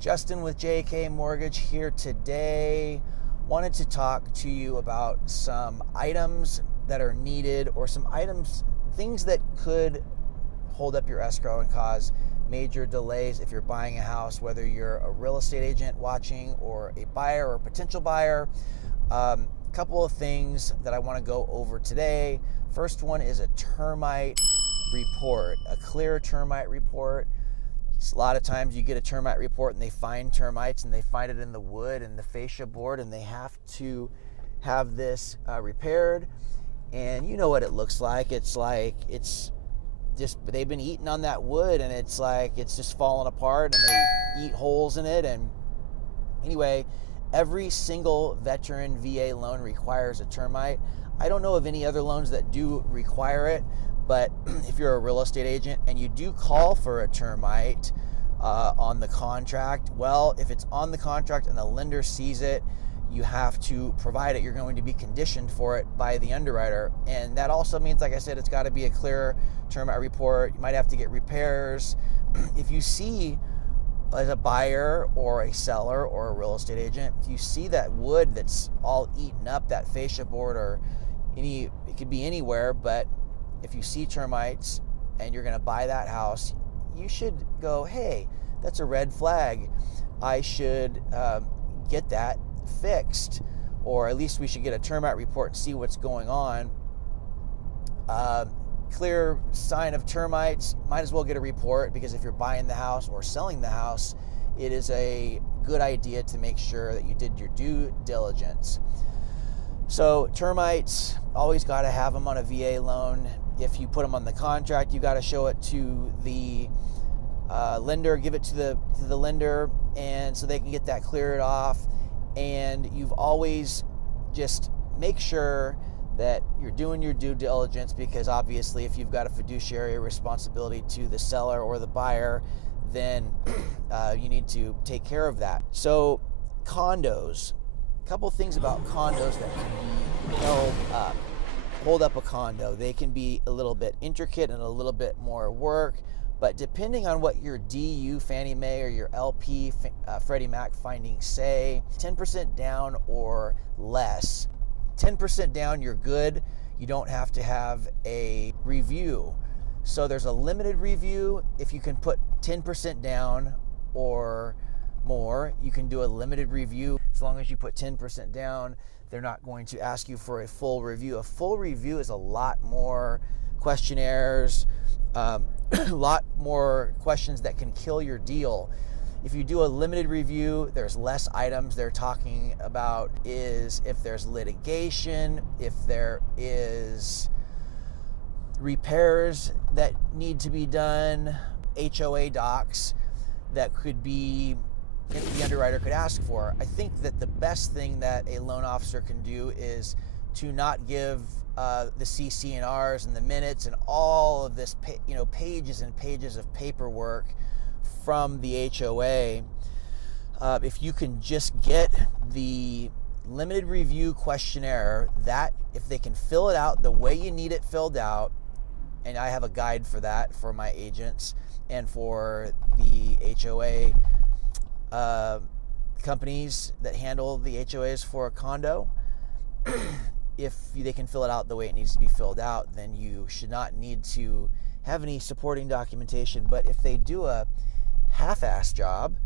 Justin with JK Mortgage here today. Wanted to talk to you about some items that are needed, or some things that could hold up your escrow and cause major delays if you're buying a house, whether you're a real estate agent watching or a buyer or potential buyer. Couple of things that I want to go over today. First one is a termite report, a clear termite report. A lot of times you get a termite report and they find termites and they find it in the wood and the fascia board, and they have to have this repaired. And you know what it looks like. It's just, they've been eating on that wood, and it's just falling apart, and they eat holes in it. And anyway, every single veteran VA loan requires a termite. I don't know of any other loans that do require it, but if you're a real estate agent and you do call for a termite on the contract, well, if it's on the contract and the lender sees it, you have to provide it. You're going to be conditioned for it by the underwriter. And that also means, like I said, it's got to be a clear termite report. You might have to get repairs. If you see, as a buyer or a seller or a real estate agent, if you see that wood that's all eaten up, that fascia board, or it could be anywhere, but if you see termites and you're going to buy that house, you should go, hey, that's a red flag. I should get that fixed, or at least we should get a termite report and see what's going on. Clear sign of termites, might as well get a report, because if you're buying the house or selling the house, it is a good idea to make sure that you did your due diligence. So termites, always got to have them on a VA loan. If you put them on the contract, you got to show it to the lender, give it to the lender, and so they can get that cleared off. And you've always just make sure that you're doing your due diligence, because obviously if you've got a fiduciary responsibility to the seller or the buyer, then you need to take care of that. So condos, a couple things about condos that can be held up. Hold up a condo. They can be a little bit intricate and a little bit more work, but depending on what your DU, Fannie Mae, or your LP, Freddie Mac findings say, 10% down or less. 10% down, you're good. You don't have to have a review. So there's a limited review. If you can put 10% down or more, you can do a limited review. As long as you put 10% down, they're not going to ask you for a full review. A full review is a lot more questionnaires, a lot more questions that can kill your deal. If you do a limited review, there's less items they're talking about. Is if there's litigation, if there is repairs that need to be done, HOA docs that could be, if the underwriter could ask for. I think that the best thing that a loan officer can do is to not give the CC&Rs and the minutes and all of this, pages and pages of paperwork from the HOA. If you can just get the limited review questionnaire, that if they can fill it out the way you need it filled out, and I have a guide for that for my agents and for the HOA companies that handle the HOAs for a condo, if they can fill it out the way it needs to be filled out, then you should not need to have any supporting documentation. But if they do a half-ass job,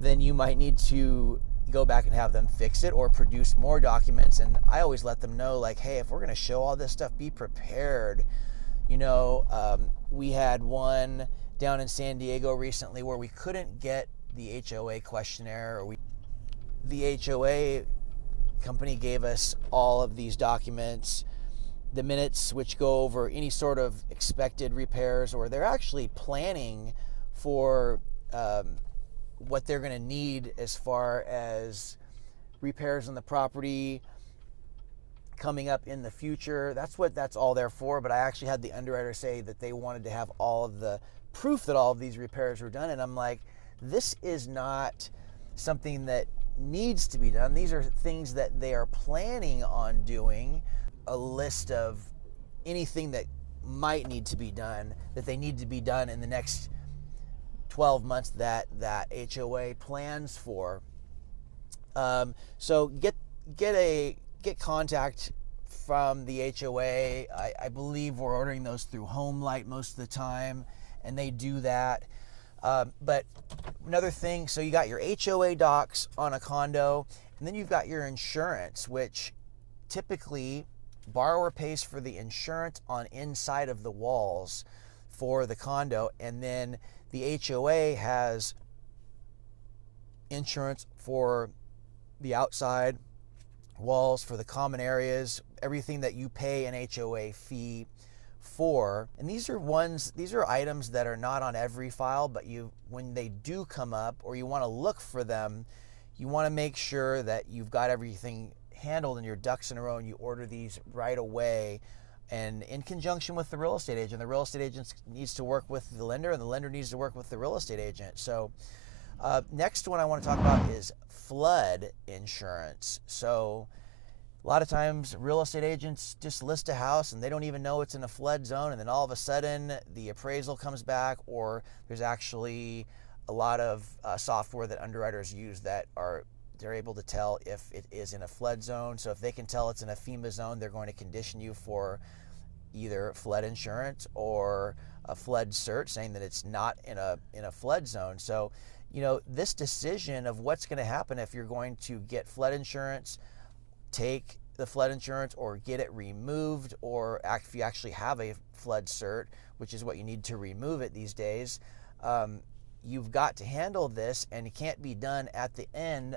then you might need to go back and have them fix it or produce more documents. And I always let them know, like, hey, if we're going to show all this stuff, be prepared. We had one down in San Diego recently where we couldn't get the HOA questionnaire, or the HOA company gave us all of these documents, the minutes which go over any sort of expected repairs, or they're actually planning for what they're going to need as far as repairs on the property coming up in the future. That's all there for. But I actually had the underwriter say that they wanted to have all of the proof that all of these repairs were done, and I'm like, this is not something that needs to be done. These are things that they are planning on doing. A list of anything that might need to be done, that they need to be done in the next 12 months that HOA plans for. So get contact from the HOA. I believe we're ordering those through HomeLight most of the time, and they do that. But another thing, so you got your HOA docs on a condo, and then you've got your insurance, which typically borrower pays for the insurance on inside of the walls for the condo, and then the HOA has insurance for the outside walls, for the common areas, everything that you pay an HOA fee for. And these are items that are not on every file, but when they do come up or you want to look for them, you want to make sure that you've got everything handled and your ducks in a row, and you order these right away, and in conjunction with the real estate agent. The real estate agent needs to work with the lender, and the lender needs to work with the real estate agent. So next one I want to talk about is flood insurance. So a lot of times real estate agents just list a house and they don't even know it's in a flood zone, and then all of a sudden the appraisal comes back, or there's actually a lot of software that underwriters use that they're able to tell if it is in a flood zone. So if they can tell it's in a FEMA zone, they're going to condition you for either flood insurance or a flood cert saying that it's not in a flood zone. So, this decision of what's going to happen if you're going to get flood insurance, take the flood insurance, or get it removed, or if you actually have a flood cert, which is what you need to remove it these days, you've got to handle this, and it can't be done at the end,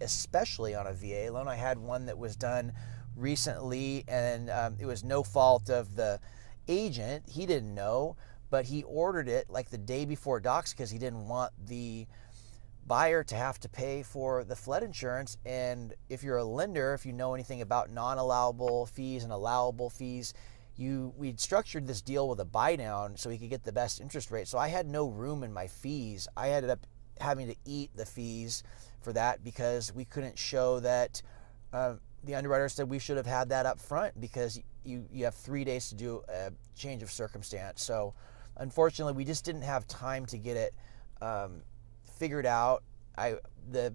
especially on a VA loan. I had one that was done recently, and it was no fault of the agent. He didn't know, but he ordered it like the day before docs because he didn't want the buyer to have to pay for the flood insurance. And if you're a lender, if you know anything about non-allowable fees and allowable fees, we'd structured this deal with a buy down so he could get the best interest rate. So I had no room in my fees. I ended up having to eat the fees for that because we couldn't show that. The underwriter said we should have had that up front because you have 3 days to do a change of circumstance. So unfortunately, we just didn't have time to get it figured out. They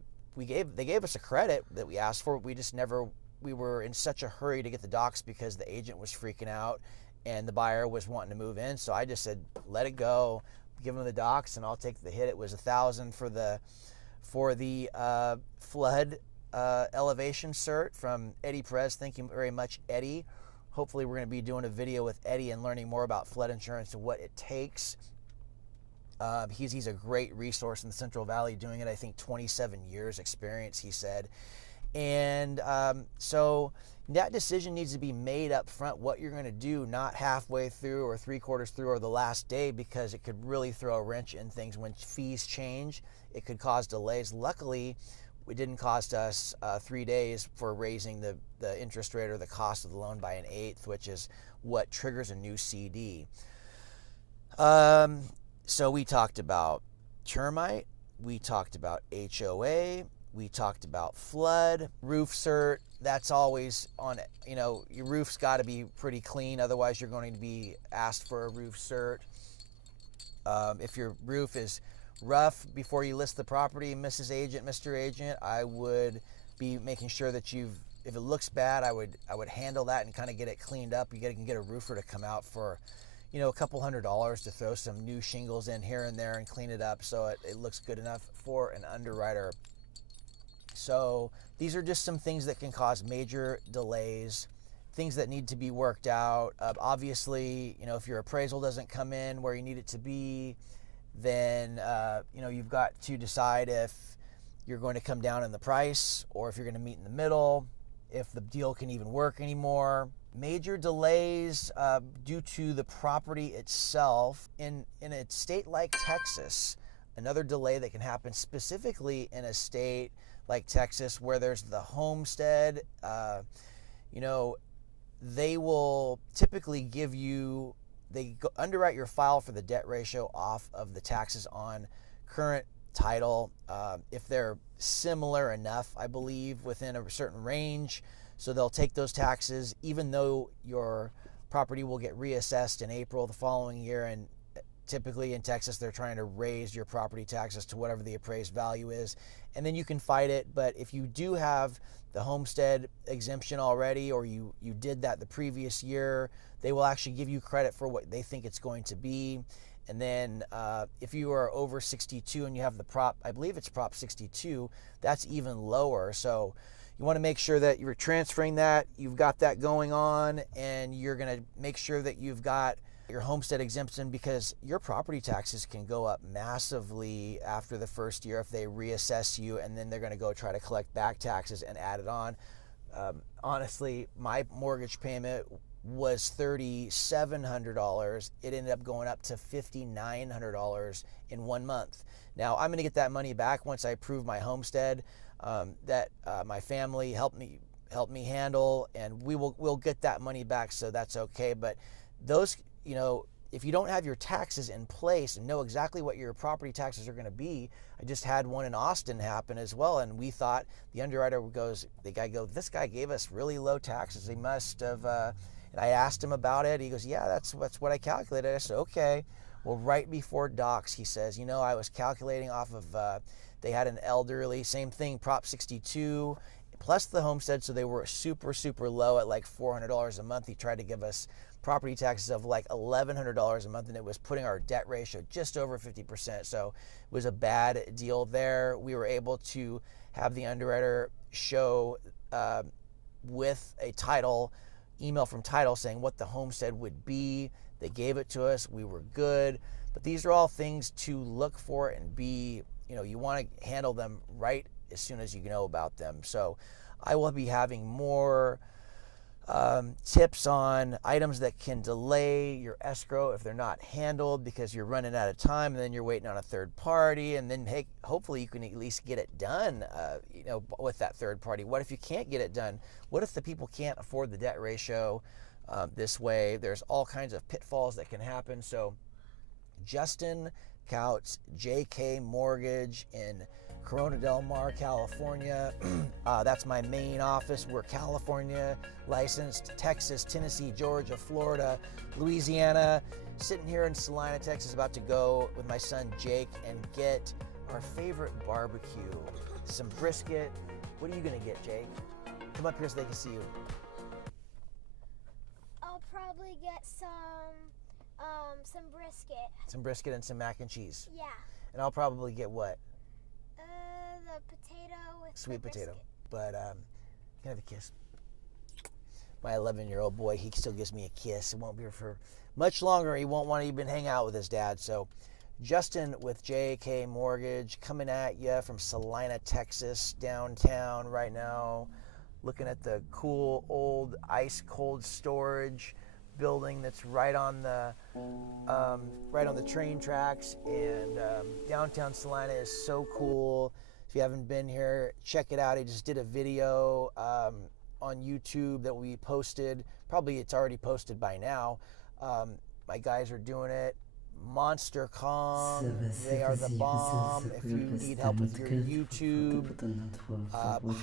gave us a credit that we asked for. We were in such a hurry to get the docs because the agent was freaking out and the buyer was wanting to move in. So I just said, let it go, give them the docs, and I'll take the hit. It was $1,000 for the flood elevation cert from Eddie Perez. Thank you very much, Eddie. Hopefully we're going to be doing a video with Eddie and learning more about flood insurance and what it takes. He's a great resource in the Central Valley doing it. I think 27 years experience, he said. And so that decision needs to be made up front, what you're going to do, not halfway through or 3/4 through or the last day, because it could really throw a wrench in things. When fees change, it could cause delays. Luckily, it didn't cost us 3 days for raising the interest rate or the cost of the loan by 1/8, which is what triggers a new CD. So we talked about termite, we talked about HOA, we talked about flood, roof cert. That's always on, your roof's got to be pretty clean, otherwise you're going to be asked for a roof cert. If your roof is rough before you list the property, Mrs. Agent, Mr. Agent, I would be making sure that if it looks bad, I would handle that and kind of get it cleaned up. You can get a roofer to come out for, a couple $100 to throw some new shingles in here and there and clean it up so it looks good enough for an underwriter. So these are just some things that can cause major delays, things that need to be worked out. Obviously, if your appraisal doesn't come in where you need it to be, then you've got to decide if you're going to come down in the price or if you're going to meet in the middle, if the deal can even work anymore. Major delays due to the property itself. In a state like Texas, another delay that can happen specifically in a state like Texas where there's the Homestead, they will typically give you, underwrite your file for the debt ratio off of the taxes on current title, if they're similar enough, I believe, within a certain range. So they'll take those taxes, even though your property will get reassessed in April the following year, and typically in Texas, they're trying to raise your property taxes to whatever the appraised value is, and then you can fight it. But if you do have the homestead exemption already, or you did that the previous year, they will actually give you credit for what they think it's going to be. And then if you are over 62 and you have the prop, I believe it's prop 62, that's even lower. So you want to make sure that you're transferring that, you've got that going on, and you're going to make sure that you've got your homestead exemption, because your property taxes can go up massively after the first year if they reassess you, and then they're going to go try to collect back taxes and add it on. Honestly, my mortgage payment was $3,700. It ended up going up to $5,900 in 1 month. Now I'm going to get that money back once I approve my homestead that my family helped me handle, and we'll get that money back, so that's okay. But those, you know, if you don't have your taxes in place and know exactly what your property taxes are going to be, I just had one in Austin happen as well, and we thought, the underwriter goes, this guy gave us really low taxes. He must have. And I asked him about it. He goes, yeah, that's what I calculated. I said, okay. Well, right before docs, he says, you know, I was calculating off of, they had an elderly, same thing, Prop 62, plus the homestead, so they were super, super low at like $400 a month. He tried to give us property taxes of like $1,100 a month, and it was putting our debt ratio just over 50%. So it was a bad deal there. We were able to have the underwriter show with a title, email from title saying what the homestead would be. They gave it to us. We were good. But these are all things to look for and be, you know, you want to handle them right as soon as you know about them. So I will be having more tips on items that can delay your escrow if they're not handled because you're running out of time, and then you're waiting on a third party, and then hey, hopefully you can at least get it done you know, with that third party. What if you can't get it done? What if the people can't afford the debt ratio this way? There's all kinds of pitfalls that can happen. So Justin Couch, JK Mortgage in Corona Del Mar, California. That's my main office. We're California licensed, Texas, Tennessee, Georgia, Florida, Louisiana. Sitting here in Salina, Texas, about to go with my son Jake and get our favorite barbecue, some brisket. What are you gonna get, Jake? Come up here so they can see you. I'll probably get some brisket. Some brisket and some mac and cheese. Yeah. And I'll probably get what? The potato with sweet the potato. brisket. But can I have a kiss? My 11-year-old boy, he still gives me a kiss. It won't be for much longer. He won't want to even hang out with his dad. So Justin with JK Mortgage coming at you from Salina, Texas, downtown right now, looking at the cool old ice cold storage building that's right on the train tracks. And downtown Salina is so cool. If you haven't been here, check it out. I just did a video on YouTube that we posted. Probably it's already posted by now. My guys are doing it. Monster Calm, they are the bomb. If you need help with your YouTube,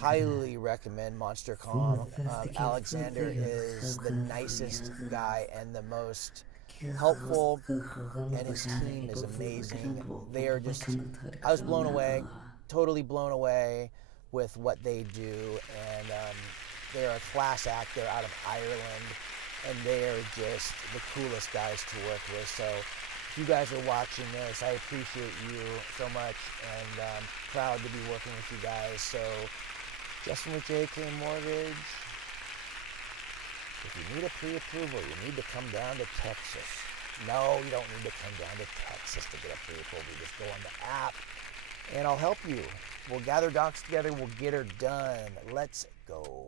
highly recommend Monster Calm. Alexander is the nicest guy and the most helpful, and his team is amazing. They are just, I was blown away, totally blown away with what they do, and they're a class act. They're out of Ireland, and they are just the coolest guys to work with. So if you guys are watching this, I appreciate you so much, and I'm proud to be working with you guys. So Justin with JK Mortgage, if you need a pre-approval, you need to come down to Texas. No, you don't need to come down to Texas to get a pre-approval. You just go on the app, and I'll help you. We'll gather docs together. We'll get her done. Let's go.